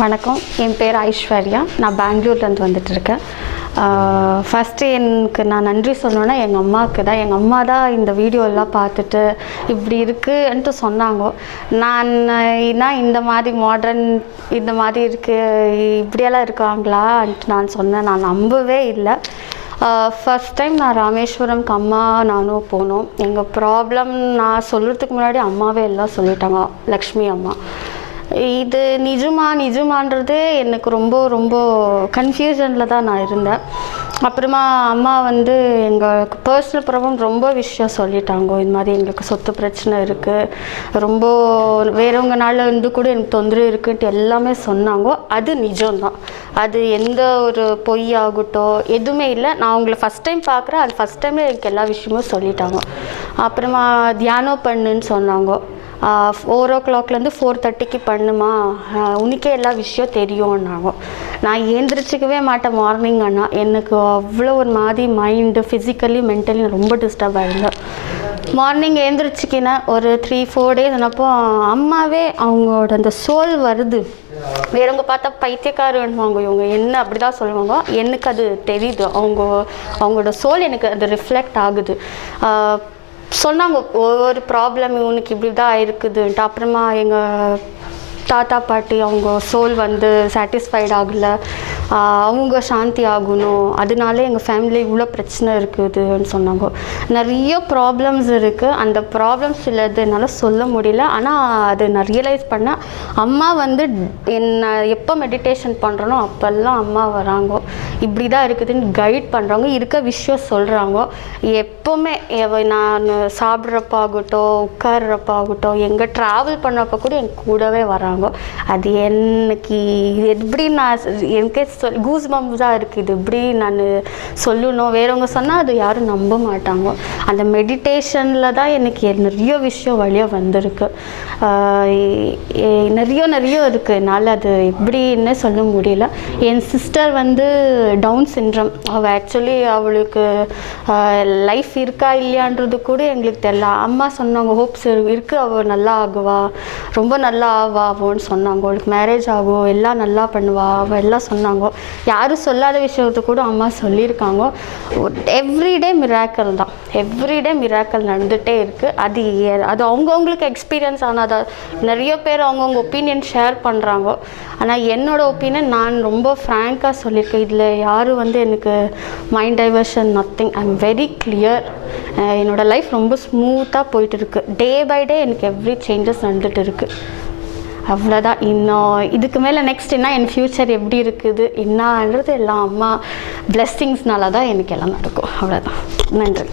வணக்கம். என் பேர் ஐஸ்வர்யா. நான் பெங்களூர்லேருந்து வந்துட்டுருக்கேன். ஃபஸ்ட்டு எனக்கு நான் நன்றி சொல்லணுன்னா எங்கள் அம்மாவுக்கு தான். எங்கள் அம்மா தான் இந்த வீடியோலாம் பார்த்துட்டு இப்படி இருக்குன்ட்டு சொன்னாங்க. நான் நான் இந்த மாதிரி மாடர்ன் இந்த மாதிரி இருக்குது இப்படியெல்லாம் இருக்காங்களான்ட்டு நான் சொன்னேன். நான் நம்பவே இல்லை. ஃபஸ்ட் டைம் நான் ராமேஸ்வரம்க்கு அம்மா நானும் போனோம். எங்கள் ப்ராப்ளம் நான் சொல்கிறதுக்கு முன்னாடி அம்மாவே எல்லாம் சொல்லிட்டாங்க. லக்ஷ்மி அம்மா. இது நிஜமா நிஜமான்றது எனக்கு ரொம்ப ரொம்ப கன்ஃபியூஷனில் தான் நான் இருந்தேன். அப்புறமா அம்மா வந்து எங்களுக்கு பர்சனல் ப்ராப்ளம் ரொம்ப விஷயம் சொல்லிட்டாங்க. இந்த மாதிரி எங்களுக்கு சொத்து பிரச்சனை இருக்குது ரொம்ப வேறவங்கனால இருந்து கூட எனக்கு தொந்தரவு இருக்குன்ட்டு எல்லாமே சொன்னாங்க. அது நிஜம்தான். அது எந்த ஒரு பொய் ஆகட்டும் எதுவுமே இல்லை. நான் அவங்கள ஃபஸ்ட் டைம் பார்க்குறேன். அது ஃபஸ்ட் டைமே எனக்கு எல்லா விஷயமும் சொல்லிட்டாங்க. அப்புறமா தியானம் பண்ணுன்னு சொன்னாங்க. ஃபோர் ஓ கிளாக்லேருந்து ஃபோர் தேர்ட்டிக்கு பண்ணுமா? உனக்கே எல்லா விஷயம் தெரியும்னாங்க. நான் ஏந்திரிச்சிக்கவே மாட்டேன் மார்னிங் ஆனால் எனக்கு அவ்வளோ ஒரு மாதிரி மைண்டு ஃபிசிக்கலி மென்டலி ரொம்ப டிஸ்டர்ப் ஆயிருந்தேன். மார்னிங் எழுந்திரிச்சிக்கினேன் ஒரு த்ரீ ஃபோர் டேஸ் அப்போ அம்மாவே அவங்களோட அந்த சோல் வருது. வேறவங்க பார்த்தா பைத்தியக்காரன்வாங்க இவங்க. என்ன அப்படி தான் சொல்லுவாங்க. எனக்கு அது தெரியுது. அவங்க அவங்களோட சோல் எனக்கு அது ரிஃப்ளெக்ட் ஆகுது. சொன்னாங்க ஒவ்வொரு ப்ராப்ளம் இவனுக்கு இப்படி தான் இருக்குதுன்ட்டு. அப்புறமா எங்கள் தாத்தா பாட்டி அவங்க சோல் வந்து சாட்டிஸ்ஃபைட் ஆகலை. அவங்க சாந்தி ஆகணும். அதனால எங்கள் ஃபேமிலி இவ்வளோ பிரச்சனை இருக்குதுன்னு சொன்னாங்க. நிறைய ப்ராப்ளம்ஸ் இருக்குது அந்த ப்ராப்ளம்ஸ் சிலது என்னால் சொல்ல முடியல. ஆனால் அது நான் ரியலைஸ் பண்ணேன் அம்மா வந்து என்னை எப்போ மெடிடேஷன் பண்ணுறனோ அப்போல்லாம் அம்மா வராங்க. இப்படி தான் இருக்குதுன்னு கைட் பண்ணுறாங்க இருக்க விஷயம் சொல்கிறாங்க எப்போவுமே நான் சாப்பிட்றப்ப ஆகட்டும் உட்கார்றப்ப ஆகட்டும் எங்கே ட்ராவல் பண்ணப்போ கூட என் கூடவே வராங்க. அது எனக்கு எப்படி நான் சொ- எனக்கே சொல் கூஸ் தான் இருக்குது. இது நான் சொல்லணும். வேறவங்க சொன்னால் அது யாரும் நம்ப மாட்டாங்க. அந்த மெடிடேஷனில் தான் எனக்கு நிறைய விஷயம் வழியாக வந்திருக்கு. நிறைய நிறைய இருக்குது என்னால் அது எப்படின்னு சொல்ல முடியல. என் சிஸ்டர் வந்து டவுன் சின்ரம் அவள் ஆக்சுவலி அவளுக்கு லைஃப் இருக்கா இல்லையான்றது கூட எங்களுக்கு தெரியல. அம்மா சொன்னாங்க ஹோப்ஸ் இருக்குது அவள் நல்லா ஆகுவா. ரொம்ப நல்லா ஆவா அவன்னு சொன்னாங்க. அவளுக்கு மேரேஜ் ஆகும். எல்லாம் நல்லா பண்ணுவா அவள் எல்லாம் சொன்னாங்க. யாரும் சொல்லாத விஷயத்தை கூட அம்மா சொல்லியிருக்காங்க. எவ்ரிடே மிராக்கல் தான். எவ்ரிடே மிராக்கல் நடந்துகிட்டே இருக்குது அது அது அவங்கவுங்களுக்கு எக்ஸ்பீரியன்ஸ் ஆனதா. நிறைய பேர் அவங்கவுங்க ஒப்பீனியன் ஷேர் பண்ணுறாங்க ஆனால் என்னோட ஒப்பீனியன் நான் ரொம்ப ஃப்ராங்காக சொல்லியிருக்கேன். இதில் யாரும் வந்து எனக்கு mind diversion nothing I am very clear என்னோட லைஃப் ரொம்ப ஸ்மூத்தாக போயிட்டு இருக்கு டே பை டே எனக்கு எவ்ரி சேஞ்சஸ் வந்துட்டு இருக்குது அவ்வளோதான் இன்னும் இதுக்கு மேலே நெக்ஸ்ட் என்ன என் ஃப்யூச்சர் எப்படி இருக்குது என்னன்றது எல்லாம் அம்மா பிளெஸ்ஸிங்ஸ்னால தான் எனக்கு எல்லாம் நடக்கும். அவ்வளோதான் நன்றி.